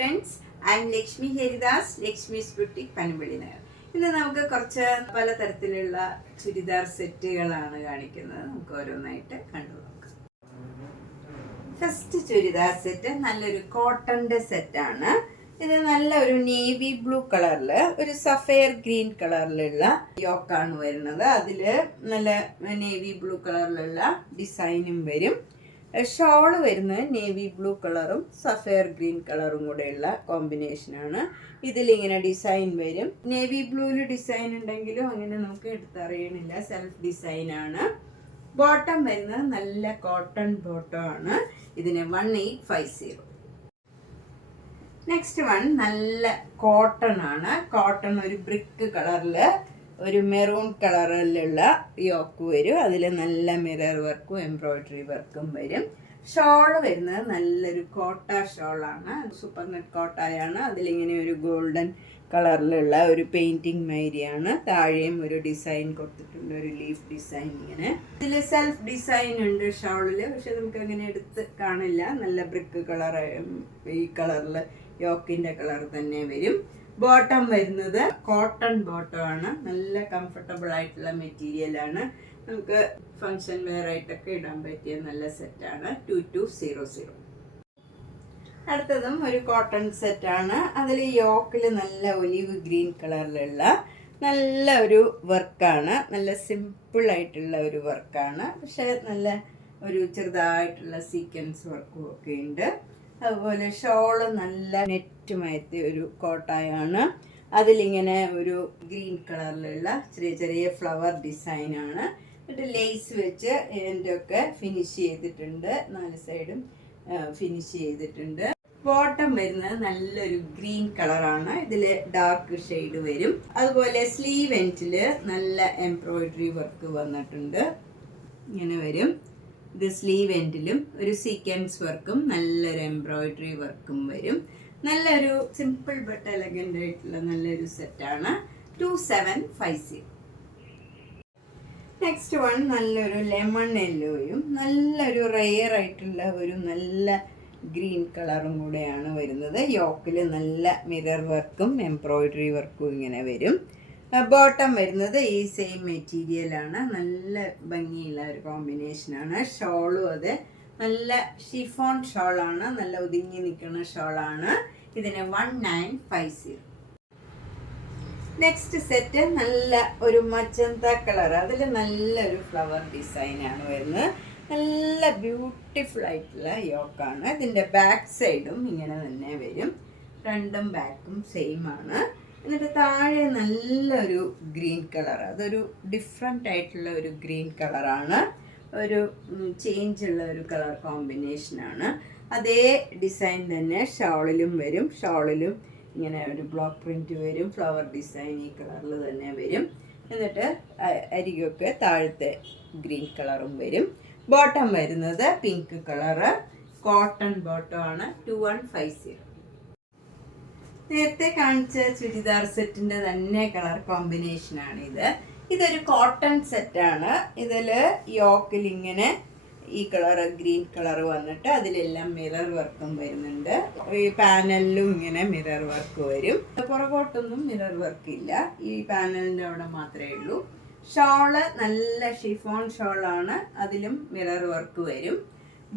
Friends, I M Lakshmi Haridas, Lakshmi's boutique Panampilly Nagar. ഇന്ന് നമുക്ക് കുറച്ച് പലതരത്തിലുള്ള ചുരിദാർ സെറ്റുകളാണ് കാണിക്കുന്നത്. നമുക്ക് ഓരോന്നായിട്ട് കണ്ടു നോക്കാം. ഫസ്റ്റ് ചുരിദാർ സെറ്റ് നല്ലൊരു കോട്ടന്റെ സെറ്റാണ്. ഇത് നല്ല ഒരു നേവി ബ്ലൂ കളറിൽ ഒരു സഫയർ ഗ്രീൻ കളറിലുള്ള യോക്കാണ് വരുന്നത്. അതിൽ നല്ല നേവി ബ്ലൂ കളറിലുള്ള ഡിസൈനും വരും. ഷോള് വരുന്നത് നേവി ബ്ലൂ കളറും സഫയർ ഗ്രീൻ കളറും കൂടെയുള്ള കോമ്പിനേഷനാണ്. ഇതിലിങ്ങനെ ഡിസൈൻ വരും. നേവി ബ്ലൂവിൽ ഡിസൈൻ ഉണ്ടെങ്കിലും അങ്ങനെ നമുക്ക് എടുത്തറിയണില്ല, സെൽഫ് ഡിസൈനാണ്. ബോട്ടം വരുന്നത് നല്ല കോട്ടൺ ബോട്ടം ആണ്. ഇതിന് 1850. നെക്സ്റ്റ് വൺ നല്ല കോട്ടൺ ആണ്. കോട്ടൺ ഒരു ബ്രിക്ക് കളറിൽ ഒരു മെറൂൺ കളറിലുള്ള യോക്ക് വരും. അതിൽ നല്ല മിറർ വർക്കും എംബ്രോയിഡറി വർക്കും വരും. ഷോള് വരുന്നത് നല്ലൊരു കോട്ട ഷോളാണ്. സൂപ്പർ നെറ്റ് കോട്ടയാണ്. അതിലിങ്ങനെ ഒരു ഗോൾഡൻ കളറിലുള്ള ഒരു പെയിൻറ്റിങ് മാതിരിയാണ്. താഴെയും ഒരു ഡിസൈൻ കൊടുത്തിട്ടുണ്ട്, ഒരു ലീഫ് ഡിസൈൻ. ഇങ്ങനെ ഇതിൽ സെൽഫ് ഡിസൈൻ ഉണ്ട് ഷോളിൽ, പക്ഷെ നമുക്ക് അങ്ങനെ എടുത്ത് കാണില്ല. നല്ല ബ്രിക്ക് കളർ, ഈ കളറിൽ യോക്കിൻ്റെ കളർ തന്നെ വരും. ബോട്ടം വരുന്നത് കോട്ടൺ ബോട്ടം ആണ്. നല്ല കംഫർട്ടബിൾ ആയിട്ടുള്ള മെറ്റീരിയലാണ്. നമുക്ക് ഫങ്ഷൻ വെയർ ആയിട്ടൊക്കെ ഇടാൻ പറ്റിയ നല്ല സെറ്റാണ്. 2200. അടുത്തതും ഒരു കോട്ടൺ സെറ്റാണ്. അതിൽ യോക്കിൽ നല്ല ഒലിവ് ഗ്രീൻ കളറിലുള്ള നല്ല ഒരു വർക്കാണ്. നല്ല സിമ്പിളായിട്ടുള്ള ഒരു വർക്കാണ്, പക്ഷെ നല്ല ഒരു ചെറുതായിട്ടുള്ള സീക്വൻസ് വർക്കും ഒക്കെ ഉണ്ട്. അതുപോലെ ഷോള് നല്ല നെറ്റുമായിട്ട് ഒരു കോട്ടായാണ്. അതിലിങ്ങനെ ഒരു ഗ്രീൻ കളറിലുള്ള ചെറിയ ചെറിയ ഫ്ലവർ ഡിസൈനാണ്. എന്നിട്ട് ലേസ് വെച്ച് എൻ്റെ ഒക്കെ ഫിനിഷ് ചെയ്തിട്ടുണ്ട്. 4 സൈഡും ഫിനിഷ് ചെയ്തിട്ടുണ്ട്. ബോട്ടം വരുന്നത് നല്ലൊരു ഗ്രീൻ കളറാണ്. ഇതിൽ ഡാർക്ക് ഷെയ്ഡ് വരും. അതുപോലെ സ്ലീവ് എൻഡിൽ നല്ല എംബ്രോയിഡറി വർക്ക് വന്നിട്ടുണ്ട്. ഇങ്ങനെ വരും. ഇത് സ്ലീവ് എൻഡിലും ഒരു സീക്വൻസ് വർക്കും നല്ലൊരു എംബ്രോയിഡറി വർക്കും വരും. നല്ലൊരു സിമ്പിൾ ബട്ട് എലഗൻ്റ് ആയിട്ടുള്ള നല്ലൊരു സെറ്റാണ്. 2750. നെക്സ്റ്റ് വൺ നല്ലൊരു ലെമൺ യെല്ലോയും നല്ലൊരു റെയർ ആയിട്ടുള്ള ഒരു നല്ല ഗ്രീൻ കളറും കൂടെയാണ് വരുന്നത്. യോക്കിൽ നല്ല മിറർ വർക്കും എംബ്രോയിഡറി വർക്കും ഇങ്ങനെ വരും. ബോട്ടം വരുന്നത് ഈ സെയിം മെറ്റീരിയലാണ്. നല്ല ഭംഗിയുള്ള ഒരു കോമ്പിനേഷനാണ്. ഷോളും അതെ, നല്ല ഷിഫോൺ ഷോളാണ്. നല്ല ഒതുങ്ങി നിൽക്കുന്ന ഷോളാണ്. ഇതിന് 1950. നെക്സ്റ്റ് സെറ്റ് നല്ല ഒരു മജന്ത കളർ. അതിൽ നല്ലൊരു ഫ്ലവർ ഡിസൈനാണ് വരുന്നത്. നല്ല ബ്യൂട്ടിഫുൾ ആയിട്ടുള്ള യോക്കാണ്. ഇതിൻ്റെ ബാക്ക് സൈഡും ഇങ്ങനെ തന്നെ വരും. ഫ്രണ്ടും ബാക്കും സെയിം ആണ്. എന്നിട്ട് താഴെ നല്ലൊരു ഗ്രീൻ കളർ. അതൊരു ഡിഫറെൻ്റ് ആയിട്ടുള്ള ഒരു ഗ്രീൻ കളറാണ്. ഒരു ചേഞ്ച് ഉള്ള ഒരു കളർ കോമ്പിനേഷനാണ്. അതേ ഡിസൈൻ തന്നെ ഷോളിലും വരും. ഷോളിലും ഇങ്ങനെ ഒരു ബ്ലോക്ക് പ്രിൻറ്റ് വരും. ഫ്ലവർ ഡിസൈൻ ഈ കളറിൽ തന്നെ വരും. എന്നിട്ട് അരികൊക്കെ താഴത്തെ ഗ്രീൻ കളറും വരും. ബോട്ടം വരുന്നത് പിങ്ക് കളറ്. കോട്ടൺ ബോട്ടം ആണ്. 2150. നേരത്തെ കാണിച്ച ചുരിദാർ സെറ്റിൻ്റെ തന്നെ കളർ കോമ്പിനേഷനാണ് ഇത്. ഇതൊരു കോട്ടൺ സെറ്റാണ്. ഇതിൽ യോക്കിൽ ഇങ്ങനെ ഈ കളർ ഗ്രീൻ കളർ വന്നിട്ട് അതിലെല്ലാം മിറർ വർക്കും വരുന്നുണ്ട്. ഈ പാനലിലും ഇങ്ങനെ മിറർ വർക്ക് വരും. പുറകോട്ടൊന്നും മിറർ വർക്ക് ഇല്ല, ഈ പാനലിൻ്റെ അവിടെ മാത്രമേ ഉള്ളൂ. ഷോള് നല്ല ഷിഫോൺ ഷോളാണ്. അതിലും മിറർ വർക്ക് വരും.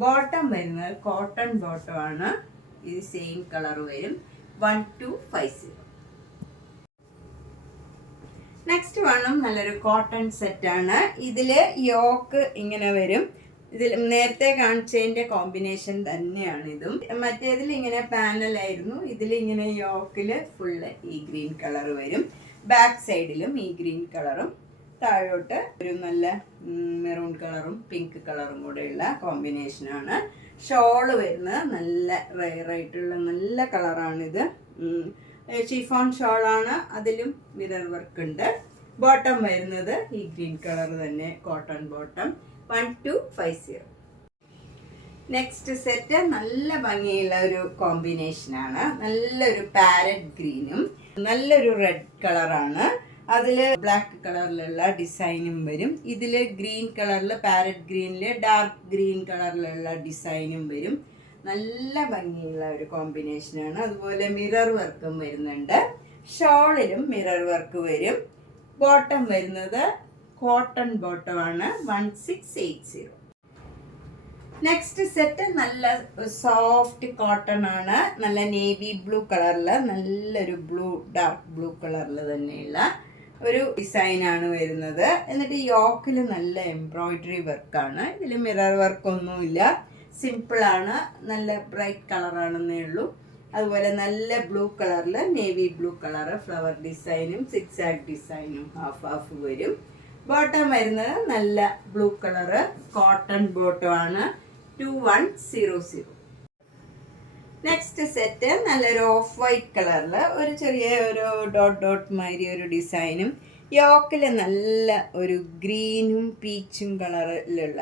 ബോട്ടം വരുന്നത് കോട്ടൺ ബോട്ടം ആണ്. ഇത് സെയിം കളർ വരും. 1250. നെക്സ്റ്റ് വണ്ണും നല്ലൊരു കോട്ടൺ സെറ്റാണ്. ഇതിൽ യോക്ക് ഇങ്ങനെ വരും. ഇതിൽ നേരത്തെ കാണിച്ചതിൻ്റെ കോമ്പിനേഷൻ തന്നെയാണ് ഇതും. മറ്റേതിൽ ഇങ്ങനെ പാനലായിരുന്നു. ഇതിലിങ്ങനെ യോക്കിൽ ഫുള്ള് ഈ ഗ്രീൻ കളർ വരും. ബാക്ക് സൈഡിലും ഈ ഗ്രീൻ കളറും താഴോട്ട് ഒരു നല്ല മെറൂൺ കളറും പിങ്ക് കളറും കൂടെയുള്ള കോമ്പിനേഷനാണ്. ഷോള് വരുന്നത് നല്ല റെയർ ആയിട്ടുള്ള നല്ല കളറാണിത്. ഷിഫോൺ ഷോളാണ്. അതിലും മിറർ വർക്ക് ഉണ്ട്. ബോട്ടം വരുന്നത് ഈ ഗ്രീൻ കളർ തന്നെ, കോട്ടൺ ബോട്ടം. 1250. നെക്സ്റ്റ് സെറ്റ് നല്ല ഭംഗിയുള്ള ഒരു കോമ്പിനേഷനാണ്. നല്ലൊരു പാരറ്റ് ഗ്രീനും നല്ലൊരു റെഡ് കളറാണ്. അതിൽ ബ്ലാക്ക് കളറിലുള്ള ഡിസൈനും വരും. ഇതിൽ ഗ്രീൻ കളറിൽ പാരറ്റ് ഗ്രീനിൽ ഡാർക്ക് ഗ്രീൻ കളറിലുള്ള ഡിസൈനും വരും. നല്ല ഭംഗിയുള്ള ഒരു കോമ്പിനേഷനാണ്. അതുപോലെ മിറർ വർക്കും വരുന്നുണ്ട്. ഷോളിലും മിറർ വർക്ക് വരും. ബോട്ടം വരുന്നത് കോട്ടൺ ബോട്ടമാണ് 1680. നെക്സ്റ്റ് സെറ്റ് നല്ല സോഫ്റ്റ് കോട്ടൺ ആണ്. നല്ല നേവി ബ്ലൂ കളറിൽ, നല്ലൊരു ഡാർക്ക് ബ്ലൂ കളറിൽ തന്നെയുള്ള ഒരു ഡിസൈനാണ് വരുന്നത്. എന്നിട്ട് യോക്കിൽ നല്ല എംബ്രോയിഡറി വർക്കാണ്. ഇതിൽ മിറർ വർക്കൊന്നുമില്ല, സിമ്പിളാണ്. നല്ല ബ്രൈറ്റ് കളറാണെന്നേ ഉള്ളൂ. അതുപോലെ നല്ല ബ്ലൂ കളറിൽ, നേവി ബ്ലൂ കളറ് ഫ്ലവർ ഡിസൈനും സിക്സാക് ഡിസൈനും ഹാഫ് ഹാഫ് വരും. ബോട്ടം വരുന്നത് നല്ല ബ്ലൂ കളറ് കോട്ടൺ ബോട്ടം ആണ് 2100. നെക്സ്റ്റ് സെറ്റ് നല്ലൊരു ഓഫ് വൈറ്റ് കളറിൽ ഒരു ചെറിയ ഒരു ഡോട്ട് മാതിരി ഒരു ഡിസൈനും യോക്കിൽ നല്ല ഒരു ഗ്രീനും പീച്ചും കളറിലുള്ള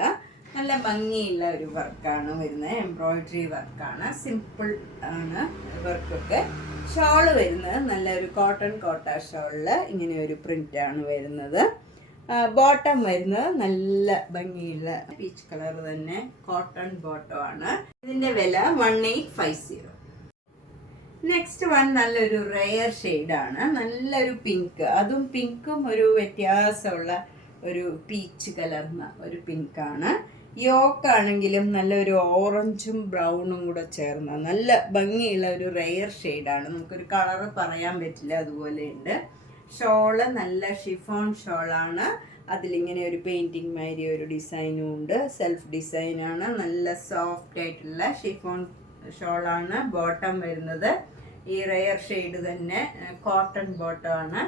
നല്ല ഭംഗിയുള്ള ഒരു വർക്കാണ് വരുന്നത്. എംബ്രോയിഡറി വർക്കാണ്, സിമ്പിൾ ആണ് വർക്കൊക്കെ. ഷോള് വരുന്നത് നല്ലൊരു കോട്ട ഷോളിൽ ഇങ്ങനെ ഒരു പ്രിൻ്റാണ് വരുന്നത്. ബോട്ടം വരുന്നത് നല്ല ഭംഗിയുള്ള പീച്ച് കളർ തന്നെ കോട്ടൺ ബോട്ടം ആണ്. ഇതിന്റെ വില 1850. നെക്സ്റ്റ് വൺ നല്ലൊരു റെയർ ഷെയ്ഡാണ്, നല്ലൊരു പിങ്ക്. അതും പിങ്കും ഒരു വ്യത്യാസമുള്ള ഒരു പീച്ച് കലർന്ന ഒരു പിങ്കാണ്. യോക്കാണെങ്കിലും നല്ലൊരു ഓറഞ്ചും ബ്രൗണും കൂടെ ചേർന്ന നല്ല ഭംഗിയുള്ള ഒരു റെയർ ഷെയ്ഡാണ്. നമുക്കൊരു കളറ് പറയാൻ പറ്റില്ല, അതുപോലെയുണ്ട്. ഷോള് നല്ല ഷിഫോൺ ഷോളാണ്. അതിലിങ്ങനെ ഒരു പെയിൻറ്റിങ് മാതിരി ഒരു ഡിസൈനും ഉണ്ട്. സെൽഫ് ഡിസൈനാണ്. നല്ല സോഫ്റ്റ് ആയിട്ടുള്ള ഷിഫോൺ ഷോളാണ്. ബോട്ടം വരുന്നത് ഈ റെയർ ഷെയ്ഡ് തന്നെ കോട്ടൺ ബോട്ടം ആണ്.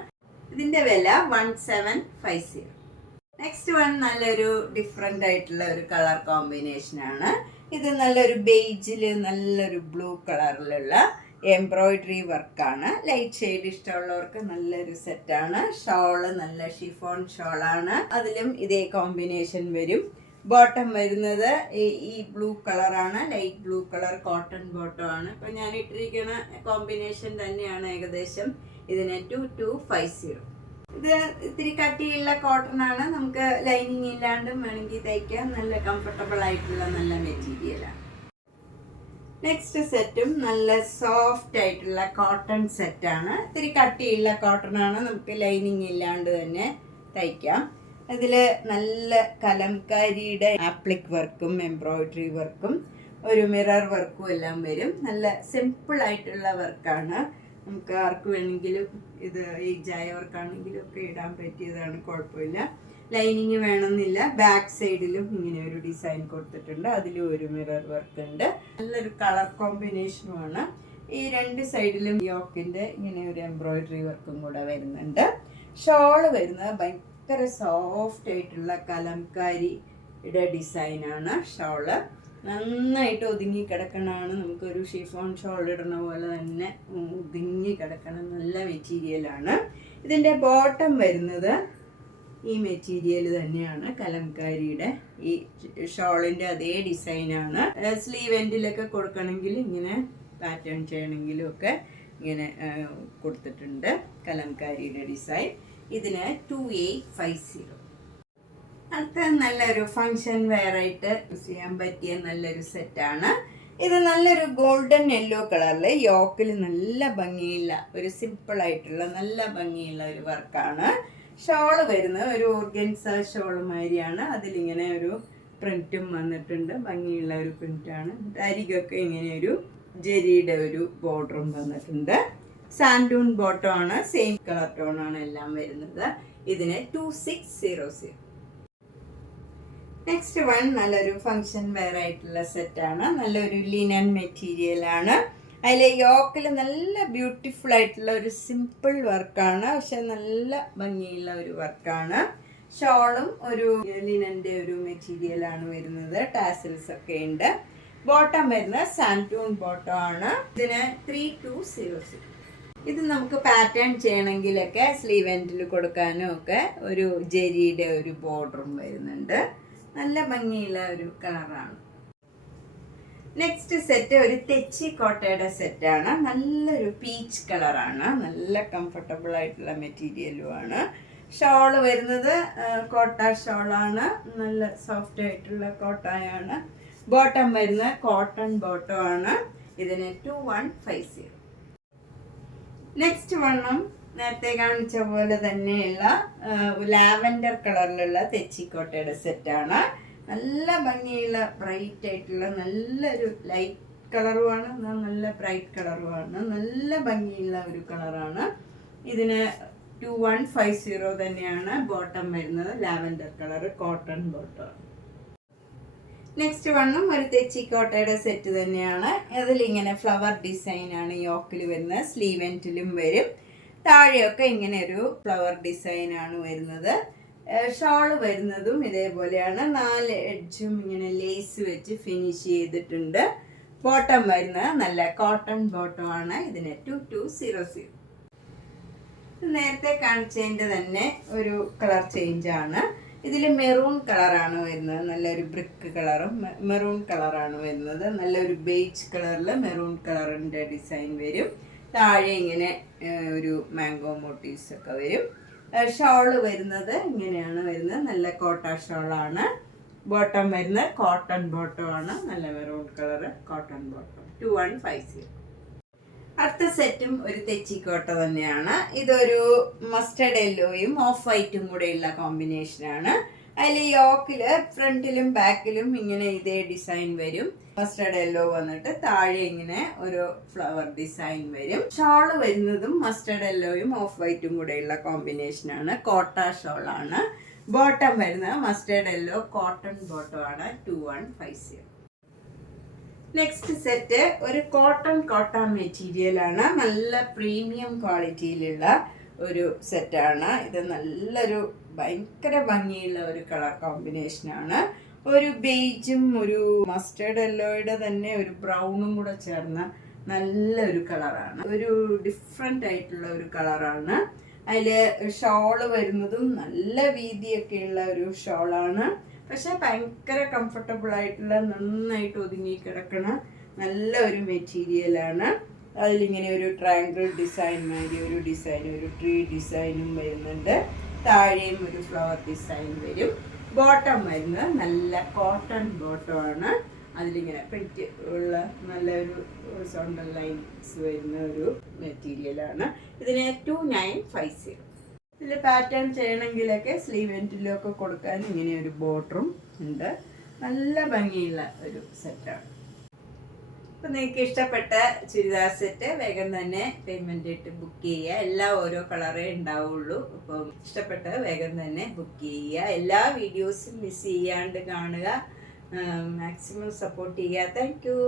ഇതിൻ്റെ വില 1750. നെക്സ്റ്റ് വൺ നല്ലൊരു ഡിഫറെൻ്റ് ആയിട്ടുള്ള ഒരു കളർ കോമ്പിനേഷനാണ്. ഇത് നല്ലൊരു ബേജിൽ നല്ലൊരു ബ്ലൂ കളറിലുള്ള എംബ്രോയിഡറി വർക്കാണ്. ലൈറ്റ് ഷെയ്ഡ് ഇഷ്ടമുള്ളവർക്ക് നല്ലൊരു സെറ്റാണ്. ഷോള് നല്ല ഷിഫോൺ ഷോളാണ്. അതിലും ഇതേ കോമ്പിനേഷൻ വരും. ബോട്ടം വരുന്നത് ഈ ബ്ലൂ കളറാണ്, light blue colour cotton bottom ആണ്. ഇപ്പം ഞാൻ ഇട്ടിരിക്കുന്ന കോമ്പിനേഷൻ തന്നെയാണ് ഏകദേശം. ഇതിന് 2250. ഇത് ഇത്തിരി കട്ടിയുള്ള കോട്ടൺ ആണ്. നമുക്ക് ലൈനിങ് ഇല്ലാണ്ടും വേണമെങ്കിൽ തയ്ക്കാൻ നല്ല കംഫർട്ടബിൾ ആയിട്ടുള്ള നല്ല മെറ്റീരിയലാണ്. നെക്സ്റ്റ് സെറ്റും നല്ല സോഫ്റ്റ് ആയിട്ടുള്ള കോട്ടൺ സെറ്റാണ്. ഇത്തിരി കട്ടിയുള്ള കോട്ടൺ ആണ്, നമുക്ക് ലൈനിങ് ഇല്ലാണ്ട് തന്നെ തയ്ക്കാം. ഇതിൽ നല്ല കലംകാരിയുടെ ആപ്ലിക് വർക്കും എംബ്രോയിഡറി വർക്കും ഒരു മിറർ വർക്കും എല്ലാം വരും. നല്ല സിമ്പിൾ ആയിട്ടുള്ള വർക്കാണ്. നമുക്ക് ആർക്ക് വേണമെങ്കിലും ഇത് ഏജായ വർക്കാണെങ്കിലും ഒക്കെ ഇടാൻ പറ്റിയതാണ്, കുഴപ്പമില്ല. ലൈനിങ് വേണമെന്നില്ല. ബാക്ക് സൈഡിലും ഇങ്ങനെ ഒരു ഡിസൈൻ കൊടുത്തിട്ടുണ്ട്. അതിലും ഒരു മിറർ വർക്ക് ഉണ്ട്. നല്ലൊരു കളർ കോമ്പിനേഷനുമാണ്. ഈ രണ്ട് സൈഡിലും യോക്കിൻ്റെ ഇങ്ങനെ ഒരു എംബ്രോയിഡറി വർക്കും കൂടെ വരുന്നുണ്ട്. ഷോള് വരുന്നത് ഭയങ്കര സോഫ്റ്റ് ആയിട്ടുള്ള കലംകാരിയുടെ ഡിസൈനാണ്. ഷോള് നന്നായിട്ട് ഒതുങ്ങി കിടക്കണതാണ്. നമുക്കൊരു ഷിഫോൺ ഷോൾ ഇടുന്ന പോലെ തന്നെ ഒതുങ്ങി കിടക്കണം. നല്ല മെറ്റീരിയലാണ്. ഇതിൻ്റെ ബോട്ടം വരുന്നത് ഈ മെറ്റീരിയൽ തന്നെയാണ്, കലംകാരിയുടെ ഈ ഷോളിൻ്റെ അതേ ഡിസൈനാണ്. സ്ലീവ് എൻഡിലൊക്കെ കൊടുക്കണമെങ്കിൽ ഇങ്ങനെ പാറ്റേൺ ചെയ്യണമെങ്കിലും ഒക്കെ ഇങ്ങനെ കൊടുത്തിട്ടുണ്ട് കലംകാരിയുടെ ഡിസൈൻ. ഇതിന് 2850. അടുത്ത നല്ലൊരു ഫങ്ഷൻ വെയർ ആയിട്ട് യൂസ് ചെയ്യാൻ പറ്റിയ നല്ലൊരു സെറ്റാണ്. ഇത് നല്ലൊരു ഗോൾഡൻ യെല്ലോ കളറിൽ യോക്കിൽ നല്ല ഭംഗിയുള്ള ഒരു സിമ്പിളായിട്ടുള്ള നല്ല ഭംഗിയുള്ള ഒരു വർക്കാണ്. ഷോള് വരുന്നത് ഒരു ഓർഗൻസ ഷോള് മാതിരിയാണ്. അതിലിങ്ങനെ ഒരു പ്രിന്റും വന്നിട്ടുണ്ട്. ഭംഗിയുള്ള ഒരു പ്രിന്റാണ്. അരികൊക്കെ ഇങ്ങനെ ഒരു ജെരിയുടെ ഒരു ബോർഡറും വന്നിട്ടുണ്ട്. സാൻഡൂൺ ബോട്ടം ആണ്. സെയിം കളർ ടോണാണ് എല്ലാം വരുന്നത്. ഇതിന് 2600. നെക്സ്റ്റ് വൺ നല്ലൊരു ഫങ്ഷൻ വെയർ ആയിട്ടുള്ള സെറ്റാണ്. നല്ലൊരു ലിനൻ മെറ്റീരിയലാണ്. അതിൽ യോക്കിൽ നല്ല ബ്യൂട്ടിഫുൾ ആയിട്ടുള്ള ഒരു സിമ്പിൾ വർക്കാണ്, പക്ഷെ നല്ല ഭംഗിയുള്ള ഒരു വർക്കാണ്. ഷോളും ഒരു ലിനൻ്റെ ഒരു മെറ്റീരിയലാണ് വരുന്നത്. ടാസിൽസ് ഒക്കെ ഉണ്ട്. ബോട്ടം വരുന്നത് സാൻഡൂൺ ബോട്ടം ആണ്. ഇതിന് 3200. ഇത് നമുക്ക് പാറ്റേൺ ചെയ്യണമെങ്കിലൊക്കെ സ്ലീവ് എൻഡിൽ കൊടുക്കാനും ഒക്കെ ഒരു ജെരിയുടെ ഒരു ബോർഡറും വരുന്നുണ്ട്. നല്ല ഭംഗിയുള്ള ഒരു കളറാണ്. നെക്സ്റ്റ് സെറ്റ് ഒരു തെച്ചി കോട്ടയുടെ സെറ്റാണ്. നല്ലൊരു പീച്ച് കളറാണ്. നല്ല കംഫർട്ടബിൾ ആയിട്ടുള്ള മെറ്റീരിയലുമാണ്. ഷോള് വരുന്നത് കോട്ട ഷോളാണ്. നല്ല സോഫ്റ്റ് ആയിട്ടുള്ള കോട്ടയാണ്. ബോട്ടം വരുന്ന കോട്ടൺ ബോട്ടം ആണ്. ഇതിന് 2150. നെക്സ്റ്റ് വണ്ണം നേരത്തെ കാണിച്ച പോലെ തന്നെയുള്ള ലാവൻഡർ കളറിലുള്ള തെച്ചിക്കോട്ടയുടെ സെറ്റാണ്. നല്ല ഭംഗിയുള്ള ബ്രൈറ്റ് ആയിട്ടുള്ള നല്ലൊരു ലൈറ്റ് കളറുമാണ്, നല്ല ബ്രൈറ്റ് കളറുമാണ്, നല്ല ഭംഗിയുള്ള ഒരു കളറാണ്. ഇതിന് 2150 തന്നെയാണ് ബോട്ടം വരുന്നത്. Lavender colour cotton bottom. Next വണ്ണും ഒരു തെച്ചിക്കോട്ടയുടെ സെറ്റ് തന്നെയാണ്. അതിലിങ്ങനെ ഫ്ലവർ ഡിസൈനാണ് യോക്കിൽ വരുന്നത്. സ്ലീവ് എൻഡിലും വരും. താഴെയൊക്കെ ഇങ്ങനെ ഒരു ഫ്ലവർ ഡിസൈനാണ് വരുന്നത്. ഷോള് വരുന്നതും ഇതേപോലെയാണ്. 4 എഡ്ജും ഇങ്ങനെ ലേസ് വെച്ച് ഫിനിഷ് ചെയ്തിട്ടുണ്ട്. ബോട്ടം വരുന്നത് നല്ല കോട്ടൺ ബോട്ടം ആണ്. ഇതിന് 2200. നേരത്തെ കാണിച്ചതിൻ്റെ തന്നെ ഒരു കളർ ചേഞ്ച് ആണ്. ഇതിൽ മെറൂൺ കളറാണ് വരുന്നത്. നല്ലൊരു ബ്രിക്ക് കളറും മെറൂൺ കളറാണ് വരുന്നത്. നല്ലൊരു ബേജ് കളറിൽ മെറൂൺ കളറിൻ്റെ ഡിസൈൻ വരും. താഴെ ഇങ്ങനെ ഒരു മാംഗോ മോട്ടീവ്സ് ഒക്കെ വരും. ഷോള് വരുന്നത് ഇങ്ങനെയാണ് വരുന്നത്. നല്ല കോട്ട ഷോളാണ്. ബോട്ടം വരുന്നത് കോട്ടൺ ബോട്ടം ആണ്. നല്ല മെറൂൺ കളറ് കോട്ടൺ ബോട്ടം. 2150. അടുത്ത സെറ്റും ഒരു തെച്ചിക്കോട്ട തന്നെയാണ്. ഇതൊരു മസ്റ്റർഡ് യെല്ലോയും ഓഫ് വൈറ്റും കൂടെയുള്ള കോമ്പിനേഷനാണ്. അതിൽ യോക്കില് ഫ്രണ്ടിലും ബാക്കിലും ഇങ്ങനെ ഇതേ ഡിസൈൻ വരും. മസ്റ്റർഡ് യെല്ലോ വന്നിട്ട് താഴെ ഇങ്ങനെ ഒരു ഫ്ലവർ ഡിസൈൻ വരും. ഷോള് വരുന്നതും മസ്റ്റർഡ് യെല്ലോയും ഓഫ് വൈറ്റും കൂടെയുള്ള കോമ്പിനേഷനാണ്. കോട്ട ഷോളാണ്. ബോട്ടം വരുന്നത് മസ്റ്റർഡ് യെല്ലോ കോട്ടൺ ബോട്ടം ആണ്. 2150. നെക്സ്റ്റ് സെറ്റ് ഒരു കോട്ടൺ മെറ്റീരിയൽ ആണ്. നല്ല പ്രീമിയം ക്വാളിറ്റിയിലുള്ള ഒരു സെറ്റാണ്. ഇത് നല്ലൊരു ഭയങ്കര ഭംഗിയുള്ള ഒരു കളർ കോമ്പിനേഷനാണ്. ഒരു ബേജും ഒരു മസ്റ്റേർഡ് യെല്ലോയുടെ തന്നെ ഒരു ബ്രൗണും കൂടെ ചേർന്ന നല്ലൊരു കളറാണ്. ഒരു ഡിഫറെൻ്റ് ആയിട്ടുള്ള ഒരു കളറാണ്. അതിൽ ഷോള് വരുന്നതും നല്ല വീതിയൊക്കെയുള്ള ഒരു ഷോളാണ്. പക്ഷെ ഭയങ്കര കംഫർട്ടബിൾ ആയിട്ടുള്ള നന്നായിട്ട് ഒതുങ്ങി കിടക്കണ നല്ല ഒരു മെറ്റീരിയലാണ്. അതിലിങ്ങനെ ഒരു ട്രയാങ്കിൾ ഡിസൈൻ മാതിരി ഒരു ഡിസൈൻ, ഒരു ട്രീ ഡിസൈനും വരുന്നുണ്ട്. താഴെയും ഒരു ഫ്ലവർ ഡിസൈൻ വരും. ബോട്ടം വരുന്നത് നല്ല കോട്ടൺ ബോട്ടമാണ്. അതിലിങ്ങനെ പ്രിന്റ് ഉള്ള നല്ലൊരു സോണ്ടൽ ലൈൻസ് വരുന്ന ഒരു മെറ്റീരിയലാണ്. ഇതിന് 2950. ഇതിൽ പാറ്റേൺ ചെയ്യണമെങ്കിലൊക്കെ സ്ലീവ് എൻഡിലൊക്കെ കൊടുക്കാൻ ഇങ്ങനെ ഒരു ബോർഡറും ഉണ്ട്. നല്ല ഭംഗിയുള്ള ഒരു സെറ്റാണ്. അപ്പം നിങ്ങൾക്ക് ഇഷ്ടപ്പെട്ട ചുരിദാർ സെറ്റ് വേഗം തന്നെ പേയ്മെൻ്റ് ഇട്ട് ബുക്ക് ചെയ്യുക. എല്ലാം ഓരോ കളറേ ഉണ്ടാവുള്ളൂ. അപ്പം ഇഷ്ടപ്പെട്ടത് വേഗം തന്നെ ബുക്ക് ചെയ്യുക. എല്ലാ വീഡിയോസും മിസ് ചെയ്യാണ്ട് കാണുക. മാക്സിമം സപ്പോർട്ട് ചെയ്യുക. Thank you.